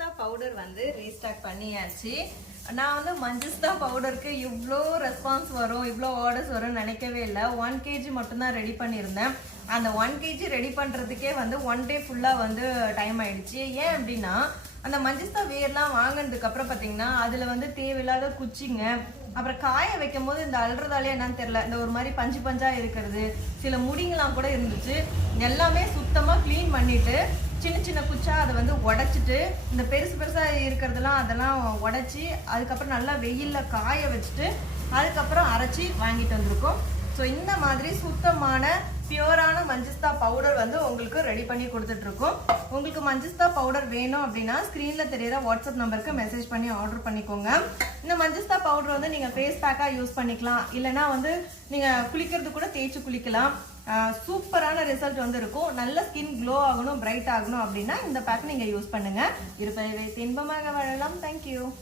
மஞ்சிஸ்தா powder வந்து restock பண்ணியாச்சு. நான் வந்து மஞ்சிஸ்தா பவுடருக்கு இவ்வளோ ரெஸ்பான்ஸ் வரும், இவ்வளோ ஆர்டர்ஸ் வரும்னு நினைக்கவே இல்லை. 1 kg மட்டும்தான் ரெடி பண்ணியிருந்தேன். அந்த 1 kg ரெடி பண்ணுறதுக்கே வந்து 1 day ஃபுல்லாக வந்து டைம் ஆயிடுச்சு. ஏன் அப்படின்னா அந்த மஞ்சிஸ்தா வேர்லாம் வாங்கினதுக்கு அப்புறம் பார்த்தீங்கன்னா அதில் வந்து தேவையில்லாத குச்சிங்க, அப்புறம் காய வைக்கும் போது இந்த அல்றதாலே என்னன்னு தெரியல, இந்த ஒரு மாதிரி பஞ்சு பஞ்சா இருக்கிறது, சில முடிங்கெல்லாம் கூட இருந்துச்சு. எல்லாமே சுத்தமாக க்ளீன் பண்ணிட்டு சின்ன சின்ன குச்சா அதை வந்து உடைச்சிட்டு இந்த பெருசு பெருசாக இருக்கிறதெல்லாம் அதெல்லாம் உடைச்சி அதுக்கப்புறம் நல்லா வெயிலில் காய வச்சுட்டு அதுக்கப்புறம் அரைச்சி வாங்கிட்டு வந்திருக்கோம். ஸோ இந்த மாதிரி சுத்தமான பியூரான மஞ்சிஸ்தா பவுடர் வந்து உங்களுக்கு ரெடி பண்ணி கொடுத்துட்ருக்கோம். உங்களுக்கு மஞ்சிஸ்தா பவுடர் வேணும் அப்படின்னா ஸ்க்ரீனில் தெரியுற வாட்ஸ்அப் நம்பருக்கு மெசேஜ் பண்ணி ஆர்டர் பண்ணிக்கோங்க. இந்த மஞ்சிஸ்தா பவுடர் வந்து நீங்கள் ஃபேஸ் பேக்காக யூஸ் பண்ணிக்கலாம், இல்லைனா வந்து நீங்கள் குளிக்கிறது கூட தேய்ச்சி குளிக்கலாம். சூப்பரான ரிசல்ட் வந்து இருக்கும். நல்ல ஸ்கின் க்ளோ ஆகணும், பிரைட் ஆகணும் அப்படின்னா இந்த பேக் நீங்கள் யூஸ் பண்ணுங்கள். இருப்பதை வைத்து இன்பமாக வாழலாம். தேங்க்யூ.